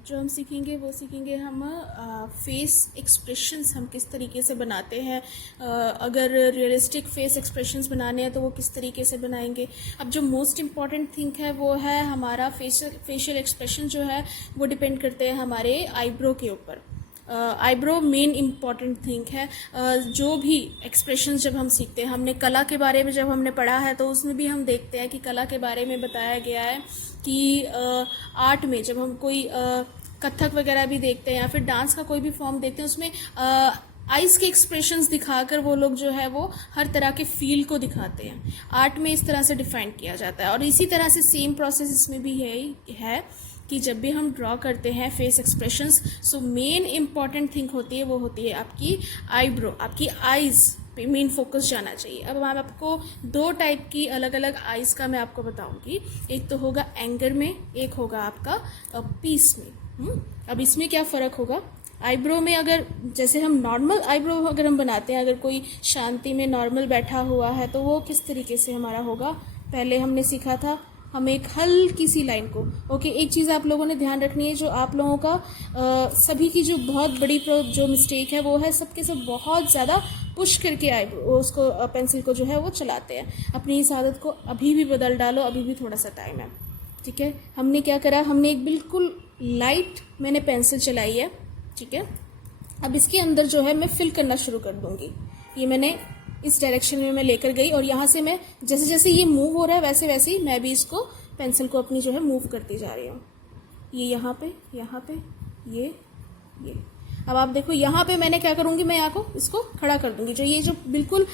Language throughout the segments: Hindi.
आज जो हम सीखेंगे वो सीखेंगे हम फेस एक्सप्रेशंस हम किस तरीके से बनाते हैं। अगर रियलिस्टिक फेस एक्सप्रेशंस बनाने हैं तो वो किस तरीके से बनाएंगे। अब जो मोस्ट इम्पॉर्टेंट थिंग है वो है हमारा फेशियल एक्सप्रेशन जो है वो डिपेंड करते हैं हमारे आईब्रो के ऊपर। आईब्रो मेन इम्पॉर्टेंट थिंग है। जो भी एक्सप्रेशन जब हम सीखते हैं, हमने कला के बारे में जब हमने पढ़ा है तो उसमें भी हम देखते हैं कि कला के बारे में बताया गया है कि आर्ट में जब हम कोई कथक वगैरह भी देखते हैं या फिर डांस का कोई भी फॉर्म देखते हैं उसमें आइज़ के एक्सप्रेशंस दिखाकर वो लोग जो है वो हर तरह के फील को दिखाते हैं। आर्ट में इस तरह से डिफाइन किया जाता है और इसी तरह से सेम प्रोसेस इसमें भी है कि जब भी हम ड्रॉ करते हैं face expressions, so main important thing होती है वो होती है आपकी आईब्रो, आपकी आइज़ पे मेन फोकस जाना चाहिए। अब मैं आपको दो टाइप की अलग अलग आइज़ का मैं आपको बताऊंगी। एक तो होगा एंगर में, एक होगा आपका पीस में। अब इसमें क्या फ़र्क होगा आईब्रो में? अगर जैसे हम नॉर्मल आईब्रो अगर हम बनाते हैं, अगर कोई शांति में नॉर्मल बैठा हुआ है तो वो किस तरीके से हमारा होगा। पहले हमने सीखा था हम एक हल्की सी लाइन को, ओके। एक चीज़ आप लोगों ने ध्यान रखनी है, जो आप लोगों का सभी की जो बहुत बड़ी जो मिस्टेक है वो है सबके सब बहुत ज़्यादा पुश करके आईब्रो उसको पेंसिल को जो है वो चलाते हैं। अपनी इस आदत को अभी भी बदल डालो, अभी भी थोड़ा सा टाइम है, ठीक है। हमने क्या करा, हमने एक बिल्कुल लाइट मैंने पेंसिल चलाई है, ठीक है। अब इसके अंदर जो है मैं फिल करना शुरू कर दूंगी। ये मैंने इस डायरेक्शन में मैं लेकर गई और यहाँ से मैं जैसे जैसे ये मूव हो रहा है वैसे वैसे ही मैं भी इसको पेंसिल को अपनी जो है मूव करती जा रही हूँ। ये यहाँ पे ये। अब आप देखो यहाँ पे मैंने क्या करूँगी, मैं यहाँ को इसको खड़ा कर दूंगी। जो ये जो बिल्कुल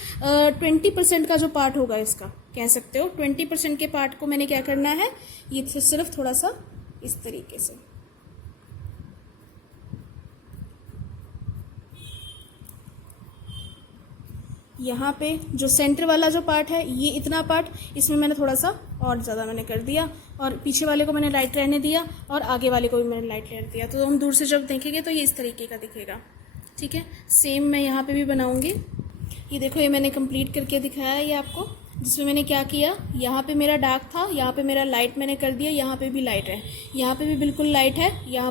20% का जो पार्ट होगा, इसका कह सकते हो 20% के पार्ट को मैंने क्या करना है, ये सिर्फ थोड़ा सा इस तरीके से यहाँ पे जो सेंटर वाला जो पार्ट है, ये इतना पार्ट इसमें मैंने थोड़ा सा और ज़्यादा मैंने कर दिया और पीछे वाले को मैंने लाइट रहने दिया और आगे वाले को भी मैंने लाइट रहने दिया। तो हम दूर से जब देखेंगे तो ये इस तरीके का दिखेगा, ठीक है। सेम मैं यहाँ पे भी बनाऊंगी। ये देखो, ये मैंने कंप्लीट करके दिखाया है ये आपको, जिसमें मैंने क्या किया, यहाँ पे मेरा डार्क था, यहाँ पे मेरा लाइट मैंने कर दिया, यहाँ पे भी लाइट है, यहाँ पे भी बिल्कुल लाइट है, यहाँ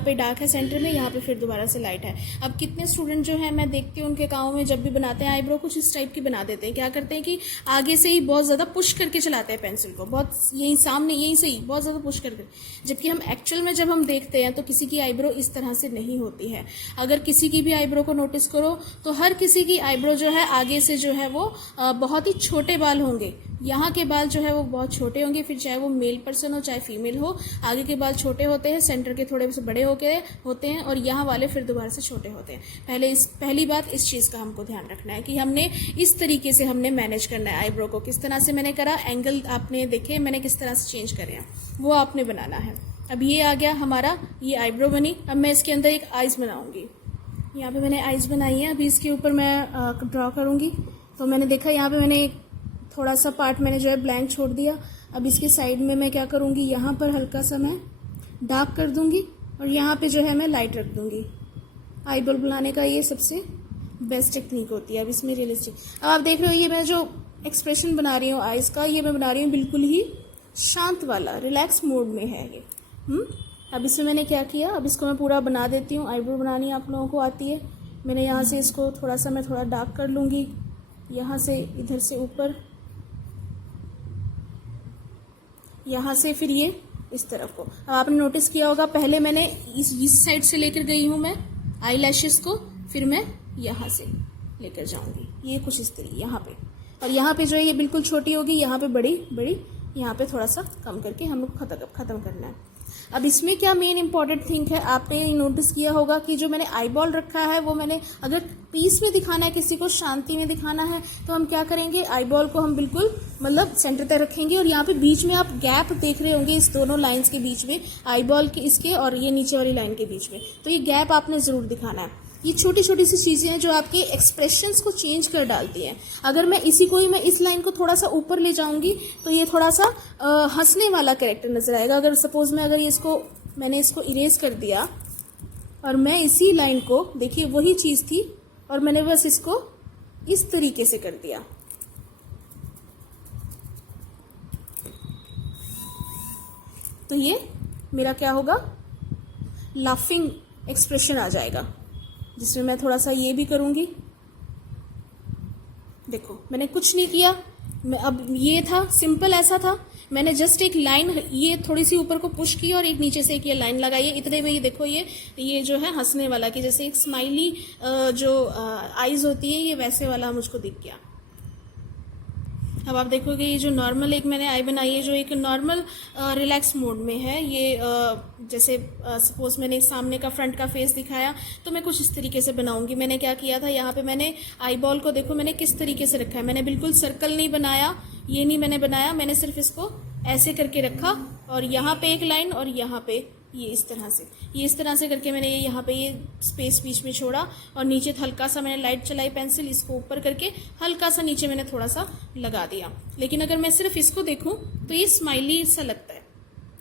पे डार्क है सेंटर में, यहाँ पे फिर दोबारा से लाइट है। अब कितने स्टूडेंट जो है मैं देखती हूँ उनके गाँव में जब भी बनाते हैं आईब्रो कुछ इस टाइप की बना देते हैं। क्या करते हैं कि आगे से ही बहुत ज़्यादा पुश करके चलाते हैं पेंसिल को, बहुत यहीं सामने यहीं से ही बहुत ज़्यादा पुश करके, जबकि हम एक्चुअल में जब हम देखते हैं तो किसी की आईब्रो इस तरह से नहीं होती है। अगर किसी की भी आईब्रो को नोटिस करो तो हर किसी की आईब्रो जो है आगे से जो है वो बहुत ही छोटे बाल होंगे, यहाँ के बाल जो है वो बहुत छोटे होंगे, फिर चाहे वो मेल पर्सन हो चाहे फीमेल हो, आगे के बाल छोटे होते हैं, सेंटर के थोड़े से बड़े होते हैं और यहाँ वाले फिर दोबारा से छोटे होते हैं। पहली बात इस चीज़ का हमको ध्यान रखना है कि हमने इस तरीके से हमने मैनेज करना है आईब्रो को। किस तरह से मैंने करा, एंगल आपने देखे मैंने किस तरह से चेंज करे हैं, वो आपने बनाना है। अब ये आ गया हमारा, ये आईब्रो बनी। अब मैं इसके अंदर एक आइज़ बनाऊंगी। यहाँ पे मैंने आइज़ बनाई है, अभी इसके ऊपर मैं ड्रॉ करूँगी। तो मैंने देखा यहाँ पे मैंने थोड़ा सा पार्ट मैंने जो है ब्लैंक छोड़ दिया। अब इसके साइड में मैं क्या करूँगी, यहाँ पर हल्का सा मैं डार्क कर दूँगी और यहाँ पे जो है मैं लाइट रख दूँगी। आईब्रो बनाने का ये सबसे बेस्ट टेक्निक होती है। अब इसमें रियलिस्टिक, अब आप देख रहे हो ये मैं जो एक्सप्रेशन बना रही हूँ आइज़ का, ये मैं बना रही हूँ बिल्कुल ही शांत वाला, रिलैक्स मोड में है ये। अब इसमें मैंने क्या किया, अब इसको मैं पूरा बना देती हूँ। आईब्रो बनानी आप लोगों को आती है। मैंने यहाँ से इसको थोड़ा सा मैं थोड़ा डार्क कर लूँगी, यहाँ से इधर से ऊपर, यहाँ से फिर ये इस तरफ को। अब आपने नोटिस किया होगा पहले मैंने इस साइड से लेकर गई हूँ मैं आई लैशेस को, फिर मैं यहाँ से लेकर जाऊँगी, ये कुछ इस तरीके यहाँ पे, और यहाँ पे जो है ये बिल्कुल छोटी होगी, यहाँ पे बड़ी बड़ी, यहाँ पे थोड़ा सा कम करके हम लोग ख़त्म करना है। अब इसमें क्या मेन इंपॉर्टेंट थिंग है, आपने नोटिस किया होगा कि जो मैंने आई बॉल रखा है वो मैंने, अगर पीस में दिखाना है किसी को, शांति में दिखाना है, तो हम क्या करेंगे, आई बॉल को हम बिल्कुल मतलब सेंटर तक रखेंगे और यहाँ पे बीच में आप गैप देख रहे होंगे इस दोनों लाइंस के बीच में, आई बॉल के इसके और ये नीचे वाली लाइन के बीच में, तो ये गैप आपने ज़रूर दिखाना है। ये छोटी छोटी सी चीज़ें हैं जो आपके एक्सप्रेशंस को चेंज कर डालती हैं। अगर मैं इसी को ही मैं इस लाइन को थोड़ा सा ऊपर ले जाऊंगी तो ये थोड़ा सा हंसने वाला कैरेक्टर नजर आएगा। अगर सपोज मैं अगर मैंने इसको इरेज कर दिया और मैं इसी लाइन को, देखिए वही चीज़ थी और मैंने बस इसको इस तरीके से कर दिया, तो ये मेरा क्या होगा, लाफिंग एक्सप्रेशन आ जाएगा, जिसमें मैं थोड़ा सा ये भी करूँगी। देखो मैंने कुछ नहीं किया, मैं अब ये था सिंपल, ऐसा था, मैंने जस्ट एक लाइन ये थोड़ी सी ऊपर को पुश की और एक नीचे से एक ये लाइन लगाई है, इतने में ये देखो ये जो है हंसने वाला कि जैसे एक स्माइली जो आईज होती है ये वैसे वाला मुझको दिख गया। अब आप देखोगे ये जो नॉर्मल एक मैंने आई बनाई है जो एक नॉर्मल रिलैक्स मोड में है, ये जैसे सपोज मैंने सामने का फ्रंट का फेस दिखाया तो मैं कुछ इस तरीके से बनाऊंगी। मैंने क्या किया था, यहाँ पे मैंने आई बॉल को देखो मैंने किस तरीके से रखा है, मैंने बिल्कुल सर्कल नहीं बनाया, ये नहीं मैंने बनाया, मैंने सिर्फ इसको ऐसे करके रखा और यहाँ पे एक लाइन और यहाँ पे ये इस तरह से करके मैंने ये यहाँ पे ये स्पेस बीच में छोड़ा और नीचे हल्का सा मैंने लाइट चलाई पेंसिल, इसको ऊपर करके हल्का सा नीचे मैंने थोड़ा सा लगा दिया। लेकिन अगर मैं सिर्फ इसको देखूं तो ये स्माइली सा लगता है,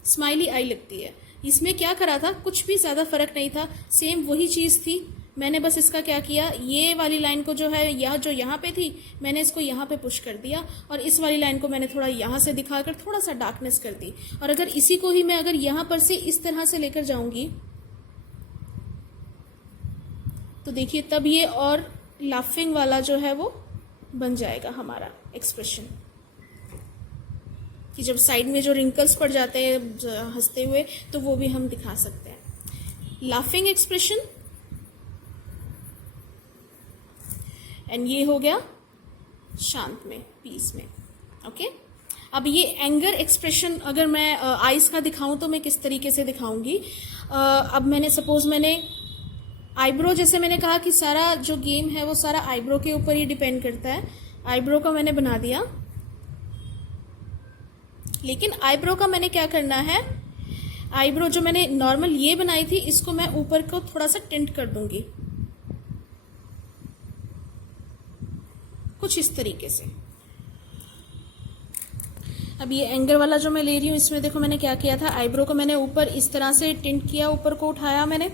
स्माइली आई लगती है। इसमें क्या करा था, कुछ भी ज़्यादा फर्क नहीं था, सेम वही चीज़ थी। मैंने बस इसका क्या किया, ये वाली लाइन को जो है यह जो यहाँ पे थी मैंने इसको यहाँ पे पुश कर दिया और इस वाली लाइन को मैंने थोड़ा यहाँ से दिखाकर थोड़ा सा डार्कनेस कर दी। और अगर इसी को ही मैं अगर यहाँ पर से इस तरह से लेकर जाऊंगी तो देखिए तब ये और लाफिंग वाला जो है वो बन जाएगा हमारा एक्सप्रेशन, कि जब साइड में जो रिंकल्स पड़ जाते हैं हंसते हुए तो वो भी हम दिखा सकते हैं। लाफिंग एक्सप्रेशन एंड ये हो गया शांत में, पीस में। ओके, अब ये एंगर एक्सप्रेशन अगर मैं आइज का दिखाऊं तो मैं किस तरीके से दिखाऊंगी। अब मैंने सपोज मैंने आईब्रो, जैसे मैंने कहा कि सारा जो गेम है वो सारा आईब्रो के ऊपर ही डिपेंड करता है। आईब्रो का मैंने बना दिया, लेकिन आईब्रो का मैंने क्या करना है, आईब्रो जो मैंने नॉर्मल ये बनाई थी इसको मैं ऊपर को थोड़ा सा टिंट कर दूंगी कुछ इस तरीके से। अब ये एंगर वाला जो मैं ले रही हूँ इसमें देखो मैंने क्या किया था, आईब्रो को मैंने ऊपर इस तरह से टिंट किया, ऊपर को उठाया मैंने,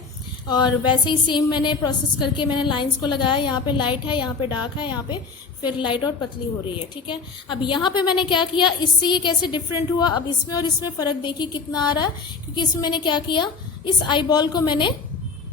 और वैसे ही सेम मैंने प्रोसेस करके मैंने लाइंस को लगाया। यहाँ पे लाइट है, यहाँ पे डार्क है, यहाँ पे फिर लाइट और पतली हो रही है। ठीक है, अब यहाँ पे मैंने क्या किया, इससे ये कैसे डिफरेंट हुआ, अब इसमें और इसमें फ़र्क देखिए कितना आ रहा है, क्योंकि इसमें मैंने क्या किया, इस आई बॉल को मैंने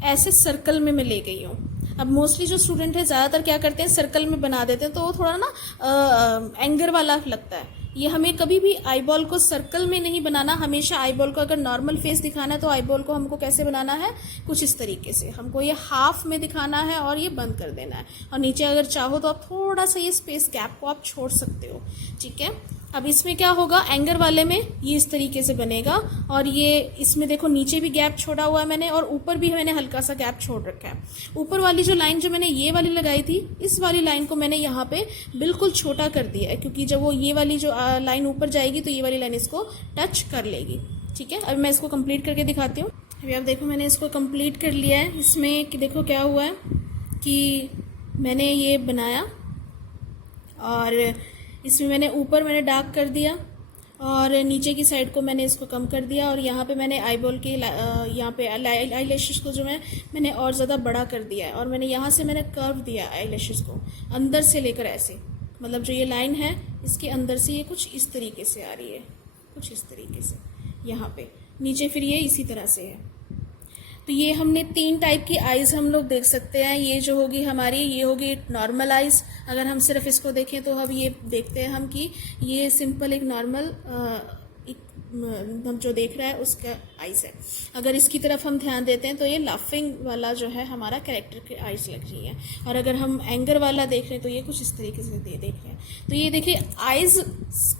ऐसे सर्कल में मैं ले गई हूँ। अब मोस्टली जो स्टूडेंट है ज़्यादातर क्या करते हैं, सर्कल में बना देते हैं, तो वो थोड़ा ना एंगर वाला लगता है। ये हमें कभी भी आई बॉल को सर्कल में नहीं बनाना, हमेशा आई बॉल को अगर नॉर्मल फेस दिखाना है तो आई बॉल को हमको कैसे बनाना है, कुछ इस तरीके से हमको ये हाफ में दिखाना है और ये बंद कर देना है, और नीचे अगर चाहो तो आप थोड़ा सा ये स्पेस गैप को आप छोड़ सकते हो। ठीक है, अब इसमें क्या होगा, एंगर वाले में ये इस तरीके से बनेगा, और ये इसमें देखो नीचे भी गैप छोड़ा हुआ है मैंने, और ऊपर भी मैंने हल्का सा गैप छोड़ रखा है। ऊपर वाली जो लाइन जो मैंने ये वाली लगाई थी, इस वाली लाइन को मैंने यहाँ पे बिल्कुल छोटा कर दिया है, क्योंकि जब वो ये वाली जो लाइन ऊपर जाएगी तो ये वाली लाइन इसको टच कर लेगी। ठीक है, अब मैं इसको कंप्लीट करके दिखाती हूँ। अभी आप देखो मैंने इसको कंप्लीट कर लिया है। इसमें कि देखो क्या हुआ है कि मैंने ये बनाया और इसमें मैंने डार्क कर दिया और नीचे की साइड को मैंने इसको कम कर दिया, और यहाँ पे मैंने आई बॉल के यहाँ पे आई लैशेस को जो मैंने और ज़्यादा बड़ा कर दिया है, और मैंने यहाँ से मैंने कर्व दिया आई लैशेस को अंदर से लेकर ऐसे, मतलब जो ये लाइन है इसके अंदर से ये कुछ इस तरीके से आ रही है, कुछ इस तरीके से यहाँ पे नीचे, फिर ये इसी तरह से है। तो ये हमने 3 टाइप की आइज़ हम लोग देख सकते हैं। ये जो होगी हमारी, ये होगी नॉर्मल आइज़। अगर हम सिर्फ इसको देखें तो अब ये देखते हैं हम कि ये सिंपल एक नॉर्मल हम जो देख रहा है उसका आइज़ है। अगर इसकी तरफ हम ध्यान देते हैं तो ये लाफिंग वाला जो है हमारा कैरेक्टर की आइज़ लग रही है, और अगर हम एंगर वाला देख रहे हैं तो ये कुछ इस तरीके से देख रहे हैं। तो ये देखिए आइज़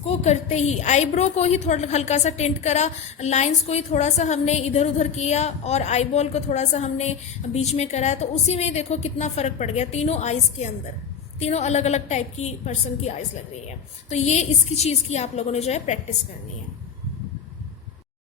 को करते ही आईब्रो को ही थोड़ा हल्का सा टिंट करा, लाइंस को ही थोड़ा सा हमने इधर उधर किया, और आई बॉल को थोड़ा सा हमने बीच में करा, तो उसी में देखो कितना फ़र्क पड़ गया। तीनों आइज़ के अंदर तीनों अलग अलग टाइप की पर्सन की आइज़ लग रही है। तो ये इसकी चीज़ की आप लोगों ने जो है प्रैक्टिस करनी है।